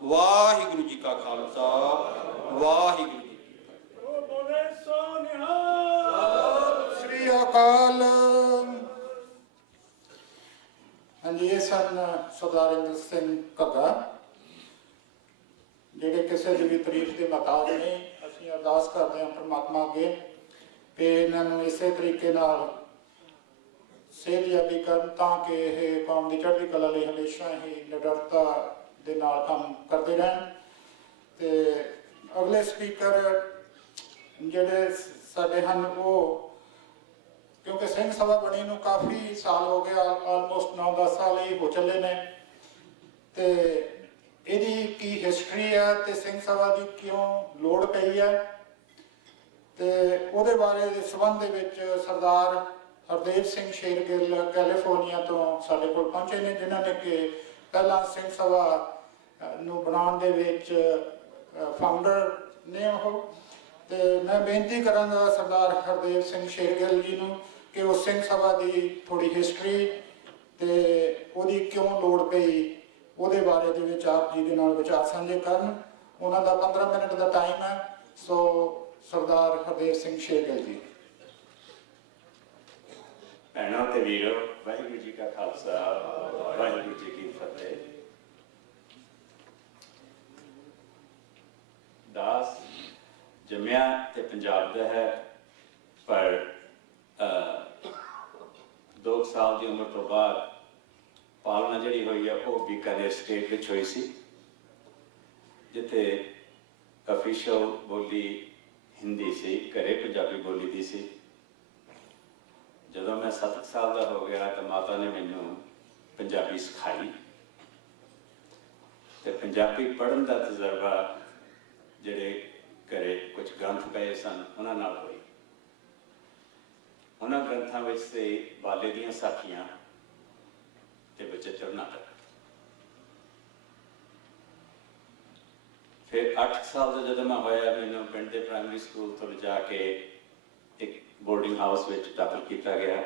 वाहिगुरु जी का खालसा वाहिगुरु जी की फतेह। बोले सो निहाल श्री अकाल। हाँ जी, ये सन सरदार इंद्र सिंह घग्गा ਜਿਹੜੇ ਕਿਸੇ ਦੀ ਵੀ ਤਾਰੀਫ ਦੇ ਮੁਤਾਬ ਨੇ। ਅਸੀਂ ਅਰਦਾਸ ਕਰਦੇ ਹਾਂ ਪਰਮਾਤਮਾ ਅੱਗੇ ਕਿ ਇਹਨਾਂ ਨੂੰ ਇਸੇ ਤਰੀਕੇ ਨਾਲ ਸਿਹਤਯਾਬੀ ਕਰਨ ਤਾਂ ਕਿ ਇਹ ਕੌਮ ਦੀ ਚੜ੍ਹਦੀ ਕਲਾ ਲਈ ਹਮੇਸ਼ਾ ਹੀ ਨਿਡਰਤਾ ਦੇ ਨਾਲ ਕੰਮ ਕਰਦੇ ਰਹਿਣ। ਤੇ ਅਗਲੇ ਸਪੀਕਰ ਜਿਹੜੇ ਸਾਡੇ ਹਨ ਉਹ, ਕਿਉਂਕਿ ਸਿੰਘ ਸਭਾ ਬਣੀ ਨੂੰ ਕਾਫੀ ਸਾਲ ਹੋ ਗਏ, ਆਲਮੋਸਟ 9-10 ਸਾਲ ਹੀ ਹੋ ਚੱਲੇ ਨੇ, ਤੇ ਇਹਦੀ ਕੀ ਹਿਸਟਰੀ ਹੈ ਤੇ ਸਿੰਘ ਸਭਾ ਦੀ ਕਿਉਂ ਲੋੜ ਪਈ ਹੈ ਤੇ ਉਹਦੇ ਬਾਰੇ ਦੇ ਸੰਬੰਧ ਦੇ ਵਿੱਚ ਸਰਦਾਰ ਹਰਦੇਵ ਸਿੰਘ ਸ਼ੇਰਗਿੱਲ ਕੈਲੀਫੋਰਨੀਆ ਤੋਂ ਸਾਡੇ ਕੋਲ ਪਹੁੰਚੇ ਨੇ, ਜਿਨ੍ਹਾਂ ਨੇ ਕਿ ਪਹਿਲਾਂ ਸਿੰਘ ਸਭਾ ਨੂੰ ਬਣਾਉਣ ਦੇ ਵਿੱਚ ਫਾਊਂਡਰ ਨੇ ਉਹ। ਤੇ ਮੈਂ ਬੇਨਤੀ ਕਰਾਂਗਾ ਸਰਦਾਰ ਹਰਦੇਵ ਸਿੰਘ ਸ਼ੇਰਗਿੱਲ ਜੀ ਨੂੰ ਕਿ ਉਹ ਸਿੰਘ ਸਭਾ ਦੀ ਥੋੜੀ ਹਿਸਟਰੀ ਤੇ ਉਹਦੀ ਕਿਉਂ ਲੋੜ ਪਈ ਉਹਦੇ ਬਾਰੇ ਦੇ ਵਿੱਚ ਆਪ ਜੀ ਦੇ ਨਾਲ ਵਿਚਾਰ ਸਾਂਝੇ ਕਰਨ। ਉਹਨਾਂ ਦਾ 15 ਮਿੰਟ ਦਾ ਟਾਈਮ ਹੈ। ਸੋ ਸਰਦਾਰ ਹਰਦੇਵ ਸਿੰਘ ਸ਼ੇਰਗਿੱਲ ਜੀ। ਭੈਣਾਂ ਤੇ ਵੀਰੋ, ਵਾਹਿਗੁਰੂ ਜੀ ਕਾ ਖਾਲਸਾ ਵਾਹਿਗੁਰੂ ਜੀ ਕੀ ਫਤਿਹ। ਦਾਸ ਜੰਮਿਆ ਤੇ ਪੰਜਾਬ ਦਾ ਹੈ, ਪਰ 2 ਸਾਲ ਦੀ ਉਮਰ ਤੋਂ ਬਾਅਦ ਪਾਲਣਾ ਜਿਹੜੀ ਹੋਈ ਹੈ ਉਹ ਬੀਕਾਨੇਰ ਸਟੇਟ ਵਿੱਚ ਹੋਈ ਸੀ, ਜਿੱਥੇ ਅਫੀਸ਼ੀਅਲ ਬੋਲੀ ਹਿੰਦੀ ਸੀ, ਘਰੇ ਪੰਜਾਬੀ ਬੋਲੀ ਦੀ ਸੀ। ਜਦੋਂ ਮੈਂ 7 ਸਾਲ ਦਾ ਹੋ ਗਿਆ ਤਾਂ ਮਾਤਾ ਨੇ ਮੈਨੂੰ ਪੰਜਾਬੀ ਸਿਖਾਈ ਤੇ ਪੰਜਾਬੀ ਪੜ੍ਹਨ ਦਾ ਤਜਰਬਾ ਜਿਹੜੇ ਘਰੇ ਕੁਝ ਗ੍ਰੰਥ ਪਏ ਸਨ ਉਹਨਾਂ ਨਾਲ ਹੋਈ। ਉਹਨਾਂ ਗ੍ਰੰਥਾਂ ਵਿੱਚ ਸੇ ਬਾਲੇ ਦੀਆਂ ਸਾਖੀਆਂ ਤੇ ਬਚਿੱਤਰ ਨਾਟਕ। ਫਿਰ 8 ਸਾਲ ਦਾ ਜਦੋਂ ਮੈਂ ਹੋਇਆ, ਮੈਨੂੰ ਪਿੰਡ ਦੇ ਪ੍ਰਾਇਮਰੀ ਸਕੂਲ ਤੋਂ ਲਿਜਾ ਕੇ ਇੱਕ ਬੋਰਡਿੰਗ ਹਾਊਸ ਵਿੱਚ ਦਾਖਲ ਕੀਤਾ ਗਿਆ।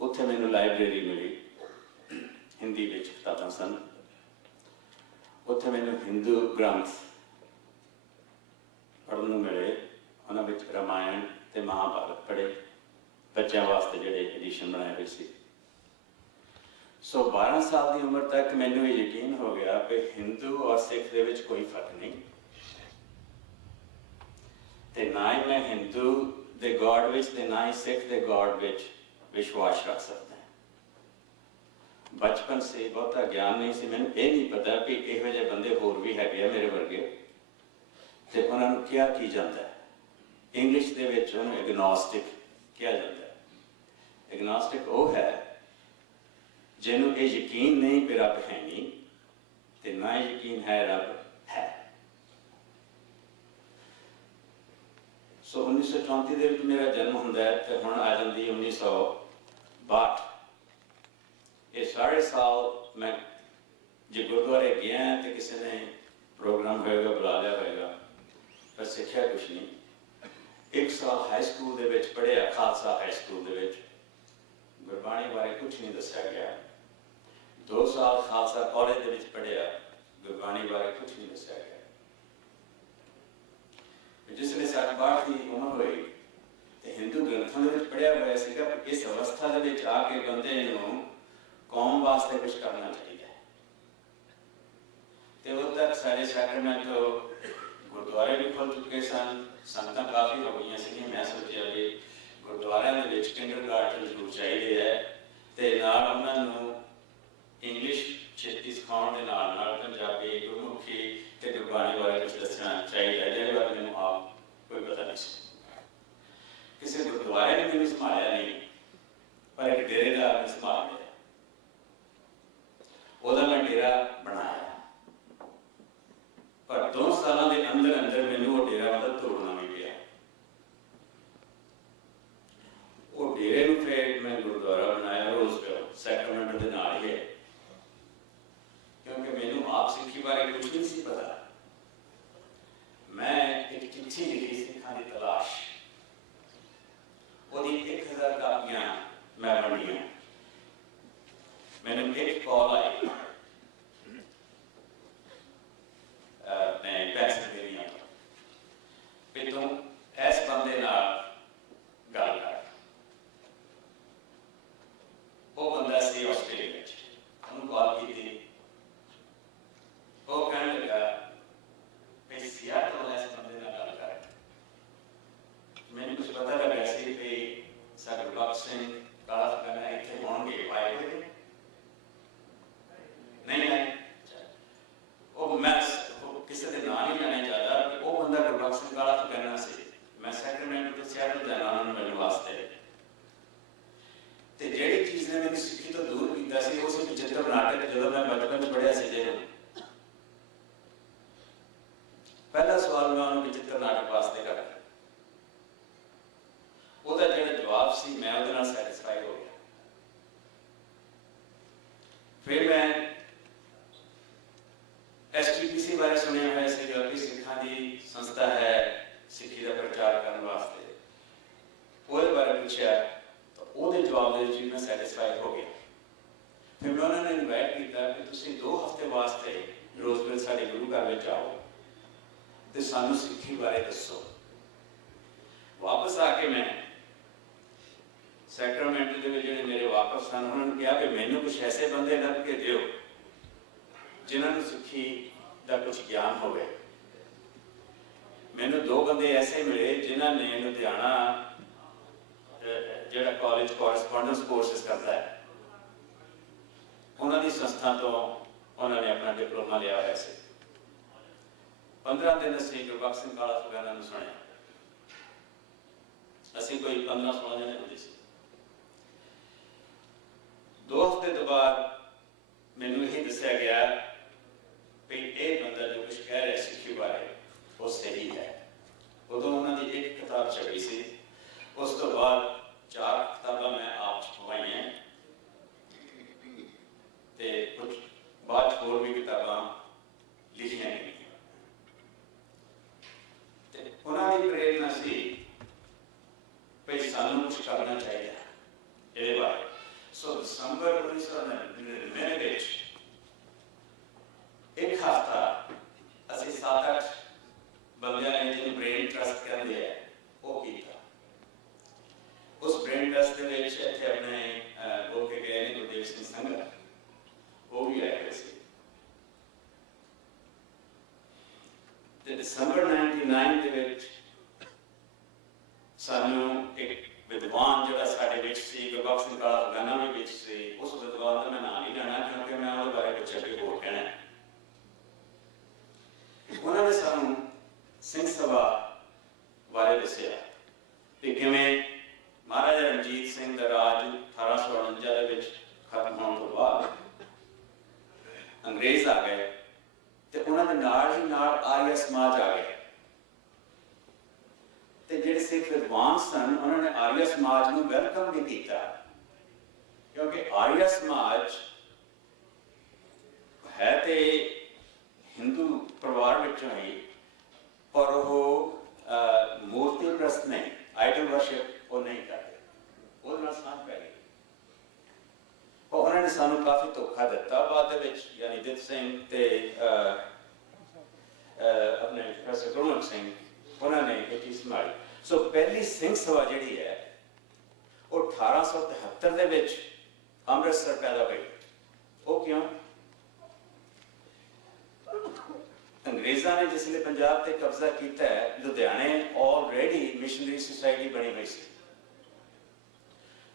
ਉੱਥੇ ਮੈਨੂੰ ਲਾਇਬ੍ਰੇਰੀ ਮਿਲੀ, ਹਿੰਦੀ ਵਿੱਚ ਕਿਤਾਬਾਂ ਸਨ। ਉੱਥੇ ਮੈਨੂੰ ਹਿੰਦੂ ਗ੍ਰੰਥ ਪੜ੍ਹਨ ਨੂੰ ਮਿਲੇ, ਉਹਨਾਂ ਵਿੱਚ ਰਾਮਾਇਣ ਤੇ ਮਹਾਭਾਰਤ ਪੜ੍ਹੇ, ਬੱਚਿਆਂ ਵਾਸਤੇ ਜਿਹੜੇ ਐਡੀਸ਼ਨ ਬਣਾਏ ਹੋਏ ਸੀ। ਸੋ 12 ਸਾਲ ਦੀ ਉਮਰ ਤੱਕ ਮੈਨੂੰ ਇਹ ਯਕੀਨ ਹੋ ਗਿਆ ਕਿ ਹਿੰਦੂ ਔਰ ਸਿੱਖ ਦੇ ਵਿੱਚ ਕੋਈ ਫਰਕ ਨਹੀਂ, ਤੇ ਨਾ ਹੀ ਮੈਂ ਹਿੰਦੂ ਦੇ ਗॉड ਵਿੱਚ ਤੇ ਨਾ ਹੀ ਸਿੱਖ ਦੇ ਗॉड ਵਿੱਚ ਵਿਸ਼ਵਾਸ ਰੱਖ ਸਕਦਾ। ਬਚਪਨ ਸੇ ਬਹੁਤਾ ਗਿਆਨ ਨਹੀਂ ਸੀ, ਮੈਨੂੰ ਇਹ ਨਹੀਂ ਪਤਾ ਕਿ ਇਹੋ ਜਿਹੇ ਬੰਦੇ ਹੋਰ ਵੀ ਹੈਗੇ ਆ ਮੇਰੇ ਵਰਗੇ, ਤੇ ਉਹਨਾਂ ਨੂੰ ਕਿਹਾ ਕੀ ਜਾਂਦਾ ਹੈ। ਇੰਗਲਿਸ਼ ਦੇ ਵਿੱਚ ਉਹਨੂੰ ਐਗਨੋਸਟਿਕ ਕਿਹਾ ਜਾਂਦਾ ਹੈ। ਐਗਨੋਸਟਿਕ ਉਹ ਹੈ ਜਿਹਨੂੰ ਇਹ ਯਕੀਨ ਨਹੀਂ ਕਿ ਰੱਬ ਹੈ ਨਹੀਂ ਤੇ ਨਾ ਯਕੀਨ ਹੈ ਰੱਬ ਹੈ। ਸੋ 1934 ਦੇ ਵਿੱਚ ਮੇਰਾ ਜਨਮ ਹੁੰਦਾ ਹੈ ਤੇ ਹੁਣ ਆ ਜਾਂਦੀ 1962। ਇਹ ਸਾਰੇ ਸਾਲ ਮੈਂ ਜੇ ਗੁਰਦੁਆਰੇ ਗਿਆ ਤੇ ਕਿਸੇ ਨੇ ਪ੍ਰੋਗਰਾਮ ਹੋਏਗਾ ਬੁਲਾ ਲਿਆ ਹੋਏਗਾ, ਪਰ ਸਿੱਖਿਆ ਕੁਛ ਨਹੀਂ। 1 ਸਾਲ ਹਾਈ ਸਕੂਲ ਦੇ ਵਿੱਚ ਪੜ੍ਹਿਆ, ਖਾਲਸਾ ਹਾਈ ਸਕੂਲ ਦੇ ਵਿੱਚ, ਗੁਰਬਾਣੀ ਬਾਰੇ ਕੁਛ ਨਹੀਂ ਦੱਸਿਆ ਗਿਆ। 2 ਸਾਲ ਖਾਲਸਾ ਕਾਲਜ ਦੇ ਵਿੱਚ ਪੜ੍ਹਿਆ, ਗੁਰਬਾਣੀ ਬਾਰੇ ਕੁਛ ਨਹੀਂ ਦੱਸਿਆ ਗਿਆ। ਜਿਸ ਵੇਲੇ 60-62 ਦੀ ਉਮਰ ਹੋਈ ਤੇ ਹਿੰਦੂ ਗ੍ਰੰਥਾਂ ਦੇ ਵਿੱਚ ਪੜ੍ਹਿਆ ਹੋਇਆ ਸੀਗਾ ਕਿ ਇਸ ਅਵਸਥਾ ਦੇ ਵਿੱਚ ਆ ਕੇ ਬੰਦੇ ਨੂੰ ਕੌਮ ਵਾਸਤੇ ਕੁਛ ਕਰਨਾ ਚਾਹੀਦਾ ਹੈ। ਤੇ ਉਦੋਂ ਤੱਕ ਸਾਰੇ ਸੈਕਰਮੈਂਟੋ ਗੁਰਦੁਆਰੇ ਵੀ ਖੁੱਲ੍ਹ ਚੁੱਕੇ ਸਨ, ਸੰਗਤਾਂ ਕਾਫੀ ਹੋ ਗਈਆਂ ਸੀਗੀਆਂ। ਮੈਂ ਸੋਚਿਆ ਵੀ ਗੁਰਦੁਆਰਿਆਂ ਦੇ ਵਿੱਚ ਕਿੰਡਰਗਾਰਟਨ ਜ਼ਰੂਰ ਚਾਹੀਦੇ ਹੈ ਤੇ ਨਾਲ ਉਹਨਾਂ ਨੂੰ ਇੰਗਲਿਸ਼ ਛੇਤੀ ਸਿਖਾਉਣ ਦੇ ਨਾਲ ਨਾਲ ਪੰਜਾਬੀ, ਗੁਰਮੁਖੀ ਤੇ ਗੁਰਬਾਣੀ ਬਾਰੇ ਕੁਛ ਦੱਸਣਾ ਚਾਹੀਦਾ, ਜਿਹਦੇ ਬਾਰੇ ਮੈਨੂੰ ਆਪ ਕੋਈ ਪਤਾ ਨਹੀਂ ਸੀ। ਕਿਸੇ ਗੁਰਦੁਆਰੇ ਨੇ ਮੈਨੂੰ ਸੰਭਾਲਿਆ ਨਹੀਂ, ਪਰ ਇੱਕ ਡੇਰੇਦਾਰ ਨੇ ਸੰਭਾਲ ਲਿਆ। ਉਹਦਾ ਮੈਂ ਡੇਰਾ ਬਣਾਇਆ, ਪਰ 2 ਸਾਲਾਂ ਦੇ ਅੰਦਰ ਅੰਦਰ ਮੈਨੂੰ ਉਹ ਡੇਰਾ ਮਤਲਬ ਤੋੜਨਾ ਵੀ ਪਿਆ। ਉਹ ਡੇਰੇ ਨੂੰ ਫਿਰ ਮੈਂ ਗੁਰਦੁਆਰਾ ਬਣਾਇਆ, ਰੋਜ਼ਗਾਰ ਸੈਕਰਮੈਂਟ ਦੇ ਨਾਲ ਹੀ ਹੈ, ਕਿਉਂਕਿ ਮੈਨੂੰ ਆਪ ਸਿੱਖੀ ਬਾਰੇ ਕੁਝ ਨਹੀਂ ਸੀ ਪਤਾ। ਮੈਂ ਇੱਕ ਚਿੱਠੀ ਲਿਖੀ ਸਿੱਖਾਂ ਦੀ ਤਲਾਸ਼, ਉਹਦੀ 1000 ਕਾਪੀਆਂ ਮੈਂ ਵੰਡੀਆਂ। ਮੈਨੂੰ ਇੱਕ ਕਾਲ ਆਈ ने मैंने सिक्खी तो दूर किया सी उस चित्र नाटक जो मैं बचपन में पढ़िया सी जे पहला सवाल मैं उन्होंने चित्र नाटक वास्ते कर ਉਹਦਾ ਜਿਹੜਾ ਜਵਾਬ ਸੀ मैं ਉਹਦੇ ਨਾਲ ਸੈਟੀਸਫਾਈ हो गया। फिर मैं STPC बारे सुनिया है सी जो कि सिखां दी संस्था है सिक्खी का प्रचार करने वास्ते ਉਹਦੇ बारे पूछा तो ਉਹਦੇ जवाब ਦੇ ਵਿੱਚ मैं सैटिस्फाई हो गया। फिर मैं उन्होंने इनवाइट किया कि ਤੁਸੀਂ 2 हफ्ते वास्ते रोजबेल साडे गुरु घर ਵਿੱਚ आओ ਤੇ ਸਾਨੂੰ सिक्खी बारे दसो। वापस आके मैं सैक्रमेंटो के जो मेरे वापस सन उन्होंने कहा कि मैनू कुछ ऐसे बंदे लभ के दिओ जिन्होंने सिक्खी का कुछ ज्ञान हो। मैनू 2 बंदे ऐसे मिले जिन्होंने लुधियाना जो कॉलेज कॉरस्पॉन्डेंस कोर्सेस करता है उन्होंने संस्था तो उन्होंने अपना डिप्लोमा लिया हुआ से 15 दिन असी गुरबख्श सिंह काला फगाना सुनिया। असी कोई 15-16 जने होते सी। 2 हफ्ते तो बाद मैनू यही दसिया गया भी ये बंदा जो कुछ कह रहा सिक्खी बारे वो सही है। उदों उन्होंने एक किताब छपी सी उस तो बाद 4 किताबां मैं आप छपवाई हैं ते कुछ बाद होर भी किताबां लिखियां गई। उन्होंने प्रेरणा सी भाई सानू कुछ करना चाहिए ये बारे। सो दिसंबर 1999 एक हफ्ता असी 7-8 बंदियां ने जिन्हें ब्रेन ट्रस्ट कहते हैं वो किया। उस ब्रेन ट्रस्ट के विच इत्थे अपने हो के गए ने गुरदेव सिंह संघा वो भी आए थे। ते दिसंबर 99 के विच सानू एक विद्वान जो साढ़े विच सी गुरबख्श सिंह काला फगाना भी विच सी उस विद्वान का मैं नाम नहीं लेना क्योंकि मैं उहदे बारे कुछ अगे होर कहना है। उन्होंने सानू सिंह सभा बारे दसिया कि किवें महाराजा रणजीत सिंह दा राज 1849 दे विच खत्म होने तो बाद अंग्रेज आ गए ते उन्होंने नाल ही नाल आर्य समाज आ गए ते जिहड़े सिख विद्वान सन उन्होंने आर्य समाज को वेलकम भी किया क्योंकि आर्य समाज है तो हिंदू परिवार विचों ही पर वो मूर्ति प्रस्त नहीं आइडल वर्शिप वो नहीं करते वो साथ पै गई। उन्होंने सानू काफ़ी धोखा दिता बाद यानी दित सिंह ते अपने प्रोफेसर गुरमुख सिंह उन्होंने ये चीज़ संभाली। सो पहली सिंह सभा जिहड़ी है वो 1873 दे विच अमृतसर पैदा हुई। वो क्यों? अंग्रेज़ों ने जिसले पंजाब ते कब्जा किया है लुधियाने ऑलरेडी मिशनरी सोसाइटी बनी हुई सी।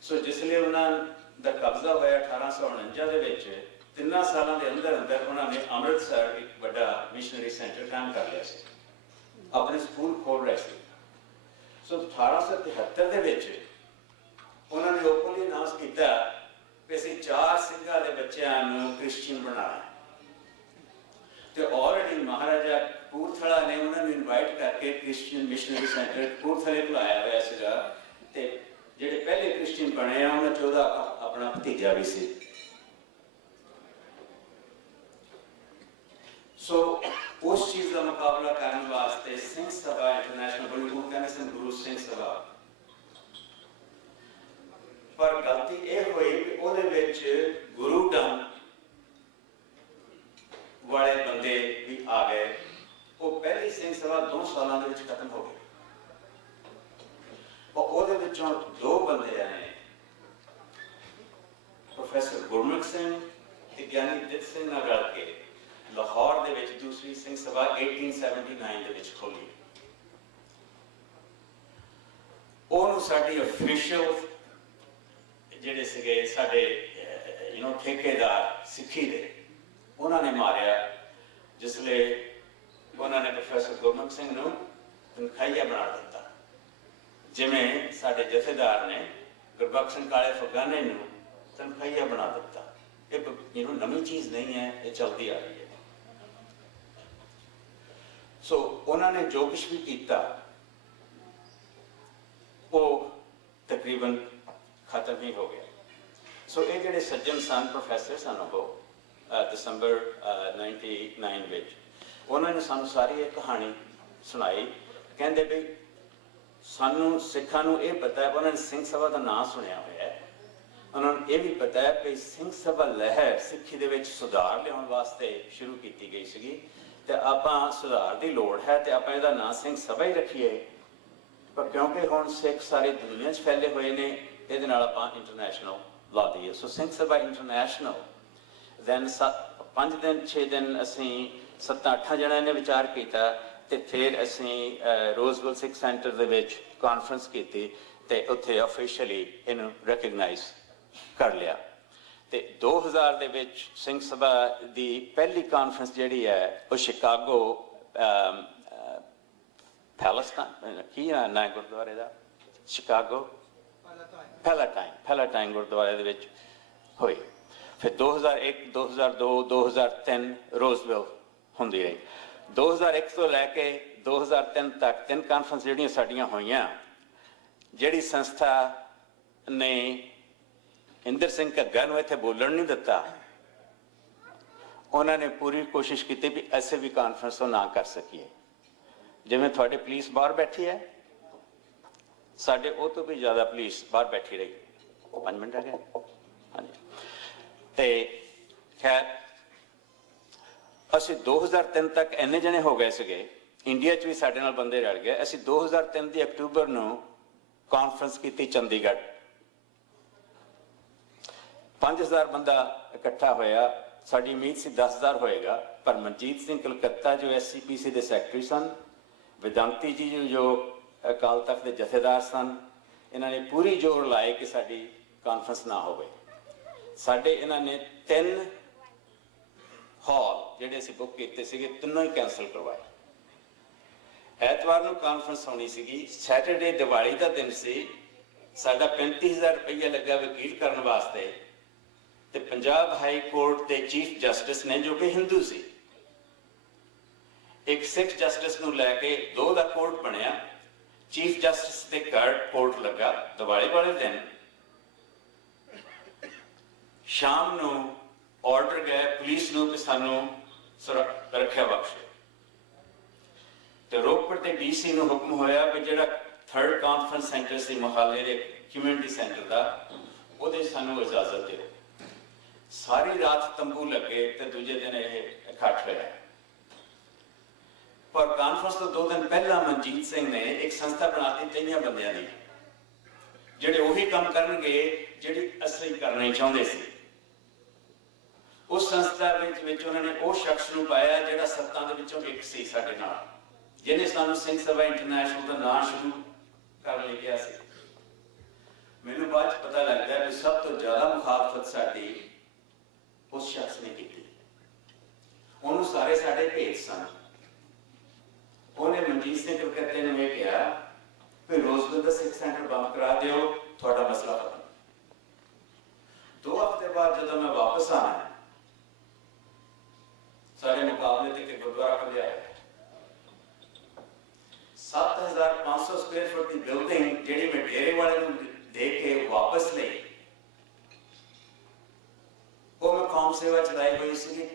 सो जिसले उन्होंने कब्जा होया 1849 दे विच 3 सालों के अंदर अंदर उन्होंने अमृतसर एक बड़ा मिशनरी सेंटर कायम कर लिया सी अपने स्कूल खोल रहे थे। सो 1873 दे विच उन्होंने ओपनली अनाउंस किया कि असीं 4 सिंघां दे बच्चों नूं क्रिश्चियन बनाना तो ऑलरेडी महाराजा कपूरथला ने उन्होंने इनवाइट करके क्रिश्चियन मिशनरी सेंटर कपूरथले बुलाया हुआ सीगा ते जिहड़े पहले क्रिश्चियन बने उन्होंने 14 अपना भतीजा भी सी। सो उस चीज का मुकाबला करने वास्ते सिंह सभा इंटरनेशनल गुरु सिंह सभा पर गलती यह हुई कि उहदे विच गुरुडम वाले बंदे भी आ गए। वो पहली सिंह सभा 2 सालों के विच खत्म हो गई और उहदे विचों 2 बंदे आए प्रोफेसर गुरमुख सिंह ते ज्ञानी दित सिंह नाल रल के लाहौर दे विच दूसरी सिंह सभा 1879 दे विच खोली। ਉਹਨੂੰ ਸਾਡੀ ऑफिशियल ਜਿਹੜੇ ਸੀਗੇ ਸਾਡੇ ਠੇਕੇਦਾਰ ਸਿੱਖੀ ਦੇ ਉਹਨਾਂ ਨੇ ਮਾਰਿਆ ਜਿਸਲੇ ਉਹਨਾਂ ਨੇ ਪ੍ਰੋਫੈਸਰ ਗੁਰਮੁਖ ਸਿੰਘ ਨੂੰ ਤਨਖਾਹੀਆ ਬਣਾ ਦਿੱਤਾ ਜਿਵੇਂ ਸਾਡੇ ਜਥੇਦਾਰ ਨੇ ਗੁਰਬਖਸ਼ ਸਿੰਘ ਕਾਲੇ ਫਗਾਨੇ ਨੂੰ ਤਨਖਾਹੀਆ ਬਣਾ ਦਿੱਤਾ। ਇਹ ਨਵੀਂ ਚੀਜ਼ ਨਹੀਂ ਹੈ, ਇਹ ਚੱਲਦੀ ਆ ਰਹੀ ਹੈ। ਸੋ ਉਹਨਾਂ ਨੇ ਜੋ ਕੁਛ ਵੀ ਕੀਤਾ ਉਹ ਤਕਰੀਬਨ ਖਤਮ ਹੀ ਹੋ ਗਿਆ। ਸੋ ਇਹ ਜਿਹੜੇ ਸੱਜਣ ਸਨ, ਪ੍ਰੋਫੈਸਰ ਸਨ, ਉਹ ਦਸੰਬਰ 99 ਵਿੱਚ ਉਹਨਾਂ ਨੇ ਸਾਨੂੰ ਸਾਰੀ ਇਹ ਕਹਾਣੀ ਸੁਣਾਈ। ਕਹਿੰਦੇ ਵੀ ਸਾਨੂੰ ਸਿੱਖਾਂ ਨੂੰ ਇਹ ਪਤਾ ਹੈ, ਉਹਨਾਂ ਨੇ ਸਿੰਘ ਸਭਾ ਦਾ ਨਾਂ ਸੁਣਿਆ ਹੋਇਆ ਹੈ, ਉਹਨਾਂ ਨੂੰ ਇਹ ਵੀ ਪਤਾ ਹੈ ਕਿ ਸਿੰਘ ਸਭਾ ਲਹਿਰ ਸਿੱਖੀ ਦੇ ਵਿੱਚ ਸੁਧਾਰ ਲਿਆਉਣ ਵਾਸਤੇ ਸ਼ੁਰੂ ਕੀਤੀ ਗਈ ਸੀਗੀ ਤੇ ਆਪਾਂ ਸੁਧਾਰ ਦੀ ਲੋੜ ਹੈ ਤੇ ਆਪਾਂ ਇਹਦਾ ਨਾਂ ਸਿੰਘ ਸਭਾ ਹੀ ਰੱਖੀਏ। ਪਰ ਕਿਉਂਕਿ ਹੁਣ ਸਿੱਖ ਸਾਰੀ ਦੁਨੀਆ 'ਚ ਫੈਲੇ ਹੋਏ ਨੇ, ਇਹਦੇ ਨਾਲ ਆਪਾਂ ਇੰਟਰਨੈਸ਼ਨਲ ਲਾ ਦਈਏ। ਸੋ ਸਿੰਘ ਸਭਾ ਇੰਟਰਨੈਸ਼ਨਲ ਦੈਨ 5 ਦਿਨ 6 ਦਿਨ ਅਸੀਂ 7-8 ਜਣਿਆਂ ਨੇ ਵਿਚਾਰ ਕੀਤਾ ਤੇ ਫਿਰ ਅਸੀਂ ਰੋਜ਼ਵੈਲ ਸਿੱਖ ਸੈਂਟਰ ਦੇ ਵਿੱਚ ਕਾਨਫਰੰਸ ਕੀਤੀ ਤੇ ਉੱਥੇ ਆਫੀਸ਼ੀਅਲੀ ਇਹਨੂੰ ਰੈਕਗਨਾਈਜ਼ ਕਰ ਲਿਆ। ਤੇ 2000 ਦੇ ਵਿੱਚ ਸਿੰਘ ਸਭਾ ਦੀ ਪਹਿਲੀ ਕਾਨਫਰੰਸ ਜਿਹੜੀ ਹੈ ਉਹ ਸ਼ਿਕਾਗੋ ਪੈਲੇਸਟਾਈਨ ਕੀ ਨਾਂ ਹੈ ਗੁਰਦੁਆਰੇ ਦਾ, ਸ਼ਿਕਾਗੋ ਪੈਲਾਟਾਈਨ ਗੁਰਦੁਆਰੇ ਦੇ ਵਿੱਚ ਹੋਈ। ਫਿਰ 2001 2002 2003 ਰੋਜ਼ਵੈਲ ਹੁੰਦੀ ਰਹੀ। 2001 ਤੋਂ ਲੈ ਕੇ 2003 ਤੱਕ 3 ਕਾਨਫਰੰਸ ਜਿਹੜੀਆਂ ਸਾਡੀਆਂ ਹੋਈਆਂ। ਜਿਹੜੀ ਸੰਸਥਾ ਨੇ ਇੰਦਰ ਸਿੰਘ ਘੱਗਾ ਨੂੰ ਇੱਥੇ ਬੋਲਣ ਨਹੀਂ ਦਿੱਤਾ, ਉਹਨਾਂ ਨੇ ਪੂਰੀ ਕੋਸ਼ਿਸ਼ ਕੀਤੀ ਵੀ ਅਸੀਂ ਵੀ ਕਾਨਫਰੰਸ ਨਾ ਕਰ ਸਕੀਏ। ਜਿਵੇਂ ਤੁਹਾਡੇ ਪੁਲਿਸ ਬਾਹਰ ਬੈਠੀ ਹੈ, ਸਾਡੇ ਉਹ ਤੋਂ ਵੀ ਜ਼ਿਆਦਾ ਪੁਲਿਸ ਬਾਹਰ ਬੈਠੀ ਰਹੀ। 5 ਮਿੰਟ ਆ ਗਏ ਹਾਂਜੀ। ਤੇ ਖੈਰ ਅਸੀਂ 2003 ਤੱਕ ਇੰਨੇ ਜਣੇ ਹੋ ਗਏ ਸੀਗੇ, ਇੰਡੀਆ 'ਚ ਵੀ ਸਾਡੇ ਨਾਲ ਬੰਦੇ ਰਲ ਗਏ। ਅਸੀਂ 2003 ਦੀ ਅਕਤੂਬਰ ਨੂੰ ਕਾਨਫਰੰਸ ਕੀਤੀ ਚੰਡੀਗੜ੍ਹ। 5000 ਬੰਦਾ ਇਕੱਠਾ ਹੋਇਆ। ਸਾਡੀ ਉਮੀਦ ਸੀ 10000 ਹੋਏਗਾ, ਪਰ ਮਨਜੀਤ ਸਿੰਘ ਕਲਕੱਤਾ ਜੋ SCPC ਦੇ ਸੈਕਟਰੀ ਸਨ, ਵਿਦੰਤੀ ਜੀ ਜੋ ਅਕਾਲ ਤਖਤ ਦੇ ਜਥੇਦਾਰ ਸਨ, ਇਹਨਾਂ ਨੇ ਪੂਰੀ ਜ਼ੋਰ ਲਾਏ ਕਿ ਸਾਡੀ ਕਾਨਫਰੰਸ ਨਾ ਹੋਵੇ। ਸਾਡੇ ਇਹਨਾਂ ਨੇ 3 ਹਾਲ ਜਿਹੜੇ ਅਸੀਂ ਬੁੱਕ ਕੀਤੇ ਸੀਗੇ, ਤਿੰਨੋਂ ਹੀ ਕੈਂਸਲ ਕਰਵਾਏ। ਐਤਵਾਰ ਨੂੰ ਕਾਨਫਰੰਸ ਹੋਣੀ ਸੀਗੀ, ਸੈਟਰਡੇ ਦੀਵਾਲੀ ਦਾ ਦਿਨ ਸੀ। ਸਾਡਾ 35000 ਰੁਪਈਆ ਲੱਗਾ ਵਕੀਲ ਕਰਨ ਵਾਸਤੇ ਤੇ ਪੰਜਾਬ ਹਾਈ ਕੋਰਟ ਦੇ ਚੀਫ ਜਸਟਿਸ ਨੇ, ਜੋ ਕਿ ਹਿੰਦੂ ਸੀ, ਇੱਕ ਸਿੱਖ ਜਸਟਿਸ ਨੂੰ ਲੈ ਕੇ 2 ਦਾ ਕੋਰਟ ਬਣਿਆ। ਚੀਫ ਜਸਟਿਸ ਦੇ ਘਰ ਕੋਰਟ ਲੱਗਾ ਦੀਵਾਲੀ ਵਾਲੇ ਦਿਨ। ਸ਼ਾਮ ਨੂੰ ਆਰਡਰ ਗਏ ਪੁਲਿਸ ਨੂੰ ਕਿ ਸਾਨੂੰ ਰੱਖਿਆ ਬਖਸ਼ੋ। ਤੇ ਰੋਪੜ ਦੇ DC ਨੂੰ ਹੁਕਮ ਹੋਇਆ ਕਿ ਜਿਹੜਾ 3rd ਕਾਨਫਰੰਸ ਸੈਂਟਰ ਸੀ ਮੁਹਾਲੇ ਦੇ ਕਮਿਊਨਿਟੀ ਸੈਂਟਰ ਦਾ, ਉਹਦੇ ਸਾਨੂੰ ਇਜਾਜ਼ਤ ਦਿਓ। ਸਾਰੀ ਰਾਤ ਤੰਬੂ ਲੱਗੇ ਤੇ ਦੂਜੇ ਦਿਨ ਇਹ ਇਕੱਠ ਹੋਇਆ। ਪਰ ਕਾਨਫਰੰਸ ਤੋਂ 2 ਦਿਨ ਪਹਿਲਾਂ ਮਨਜੀਤ ਸਿੰਘ ਨੇ ਇੱਕ ਸੰਸਥਾ ਬਣਾ ਦਿੱਤੀ 3 ਬੰਦਿਆਂ ਦੀ, ਜਿਹੜੇ ਉਹੀ ਕੰਮ ਕਰਨਗੇ ਜਿਹੜੀ ਅਸੀਂ ਕਰਨਾ ਚਾਹੁੰਦੇ ਸੀ। ਉਸ ਸੰਸਥਾ ਵਿੱਚ ਉਹਨਾਂ ਨੇ ਉਹ ਸ਼ਖਸ ਨੂੰ ਪਾਇਆ ਜਿਹੜਾ 7 ਦੇ ਵਿੱਚੋਂ ਇੱਕ ਸੀ ਸਾਡੇ ਨਾਲ, ਜਿਹਨੇ ਸਾਨੂੰ ਸਿੰਘ ਸਭਾ ਇੰਟਰਨੈਸ਼ਨਲ ਦਾ ਨਾਂ ਸ਼ੁਰੂ ਕਰ ਲਿਆ ਸੀ। ਮੈਨੂੰ ਬਾਅਦ 'ਚ ਪਤਾ ਲੱਗਦਾ ਕਿ ਸਭ ਤੋਂ ਜ਼ਿਆਦਾ ਮੁਖਾਲਫਤ ਸਾਡੀ ਉਸ ਸ਼ਖਸ ਨੇ ਕੀਤੀ। ਉਹਨੂੰ ਸਾਰੇ ਸਾਡੇ ਭੇਤ ਸਨ। ਉਹਨੇ ਮਨਜੀਤ ਸਿੰਘ ਕਲਕੱਤੇ ਨੂੰ ਇਹ ਕਿਹਾ ਕਿ ਰੋਜ਼ਵੈਲ ਦਾ ਸਿੱਖ ਸੈਂਟਰ ਬੰਦ ਕਰਾ ਦਿਓ, ਤੁਹਾਡਾ ਮਸਲਾ ਖਤਮ। 2 ਹਫ਼ਤੇ ਬਾਅਦ ਜਦੋਂ ਮੈਂ ਵਾਪਸ ਆਇਆ, ਸਾਡੇ ਮੁਕਾਬਲੇ ਤੇ ਇੱਕ ਗੁਰਦੁਆਰਾ ਖੁੱਲਿਆ ਹੈ। 7500 ਸਕੁਅਰ ਫੁੱਟ ਦੀ ਬਿਲਡਿੰਗ ਜਿਹੜੀ ਮੈਂ ਡੇਰੇ ਵਾਲੇ ਨੂੰ ਦੇ ਕੇ ਵਾਪਸ ਲਈ, ਉਹ ਮੈਂ ਕੌਮ ਸੇਵਾ ਚਲਾਈ ਹੋਈ ਸੀ।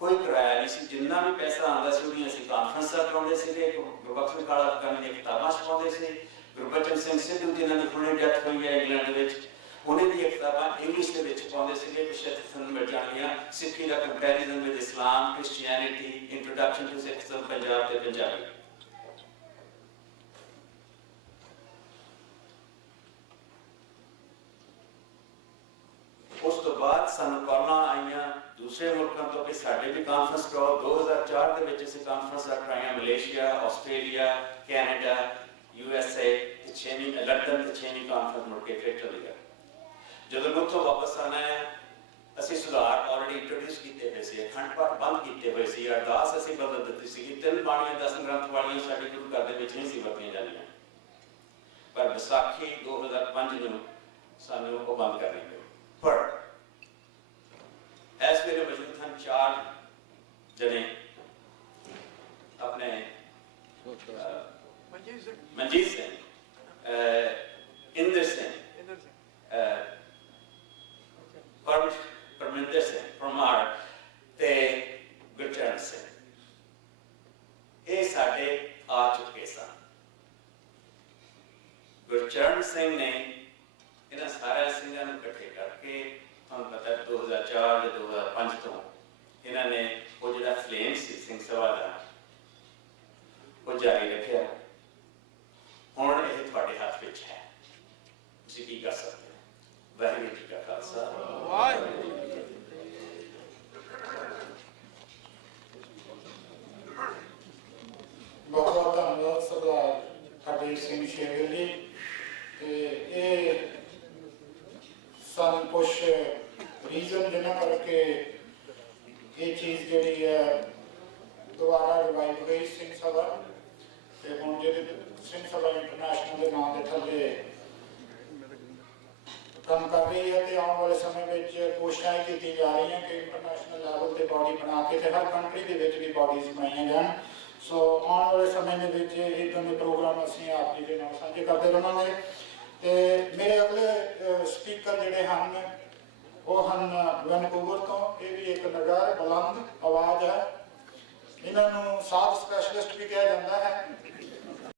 ਕੋਈ ਕਿਰਾਇਆ ਨਹੀਂ ਸੀ। ਜਿੰਨਾ ਵੀ ਪੈਸਾ ਆਉਂਦਾ ਸੀ ਉਹਦੀਆਂ ਅਸੀਂ ਕਾਨਫਰੰਸਾਂ ਕਰਾਉਂਦੇ ਸੀਗੇ, ਗੁਰਬਖਸ਼ ਸਿੰਘ ਕਾਲਾ ਕਰਨ ਦੀਆਂ ਕਿਤਾਬਾਂ ਛਪਾਉਂਦੇ ਸੀ। ਗੁਰਬਚਨ ਸਿੰਘ ਸਿੱਧੂ ਜਿਨ੍ਹਾਂ ਦੀ ਹੁਣੇ ਡੈਥ ਹੋਈ ਹੈ ਇੰਗਲੈਂਡ ਦੇ ਵਿੱਚ, ਉਹਨੇ ਦੀਆਂ ਕਿਤਾਬਾਂ ਇੰਗਲਿਸ਼ ਦੇ ਵਿੱਚ ਪਾਉਂਦੇ ਸੀਗੇ। ਕੁਛ ਤੁਹਾਨੂੰ ਮਿਲ ਜਾਣਗੀਆਂ, ਸਿੱਖੀ ਦਾ comparison with Islam, Christianity, introduction to Sikhism, Punjab ਤੇ ਪੰਜਾਬੀ। ਉਸ ਤੋਂ ਬਾਅਦ ਸਾਨੂੰ ਕਾਲਾਂ ਆਈਆਂ ਦੂਸਰੇ ਮੁਲਕਾਂ ਤੋਂ ਕਿ ਸਾਡੇ ਵੀ ਕਾਨਫਰੰਸ ਕਰਾਓ। 2004 ਦੇ ਵਿੱਚ ਅਸੀਂ ਕਾਨਫਰੰਸ ਕਰਾਈਆਂ ਮਲੇਸ਼ੀਆ, ਆਸਟ੍ਰੇਲੀਆ, ਕੈਨੇਡਾ, USA ਤੇ 6ਵੀਂ ਲੰਡਨ ਤੇ 6ਵੀਂ ਕਾਨਫਰੰਸ ਮੁੜ ਕੇ ਫਿਰ ਚਲੀ ਗਈ। ਜਦੋਂ ਮੈਂ ਉੱਥੋਂ ਵਾਪਸ ਆਉਣਾ ਹੈ, ਅਸੀਂ ਸੁਧਾਰ ਆਲਰੇਡੀ ਇੰਟਰੋਡਿਊਸ ਕੀਤੇ ਹੋਏ ਸੀ, ਅਖੰਡ ਪਾਠ ਬੰਦ ਕੀਤੇ ਹੋਏ ਸੀ, ਅਰਦਾਸ ਅਸੀਂ ਬਦਲ ਦਿੱਤੀ ਸੀ। 3 ਬਾਣੀਆਂ 10 ਗ੍ਰੰਥ ਵਾਲੀਆਂ ਸਾਡੇ ਗੁਰੂ ਘਰ ਦੇ ਵਿੱਚ ਨਹੀਂ ਸੀ ਵਰਤੀਆਂ ਜਾਂਦੀਆਂ, ਪਰ ਵਿਸਾਖੀ 2005 ਨੂੰ ਸਾਨੂੰ ਉਹ ਬੰਦ ਕਰਨੀ ਪਈ। ਪਰ जने अपने मनजीत सिंह, इंद्र सिंह, परमिंदर सिंह परमार ते गुरचरण सिंह, ये साडे आ चुके सन। गुरचरण सिंह ने इन्हां सारे सिंघां नूं इकट्ठे करके तुहानूं पता 2004 या 2005 तो इन्हां ने वो जिहड़ा फ्लेम सी सिंह सभा दा वो जारी रखिया। हुण ये तुहाडे हत्थ विच है, तुसीं की कर सकदे हो। वाहिगुरू जी का खालसा, वाहिगुरू जी की फतेह। बहुत बहुत धन्यवाद सरदार हरदीप सिंह शेरगिल जी। ये सन कुछ रीजन जिन्हों करके ये चीज़ जी है दोबारा रिवाइव गई सिंह सभा, तो हम जो सिंह सभा इंटरनेशनल के नाम के थले काम कर रही है, तो आने वाले समय में कोशिशें की जा रही हैं कि इंटरनेशनल लैवल पर बॉडी बना के हर कंट्री के बॉडीज बनाई जाए। सो आने वाले समय में इदां दे प्रोग्राम असीं आप जी दे नाल साझे करते रहांगे। तो मेरे अगले स्पीकर जिहड़े हैं वो हैं वैनकूवर तो, ये भी एक नगार बुलंद आवाज़ है, इन्हों साध स्पैशलिस्ट भी कहा जाता है।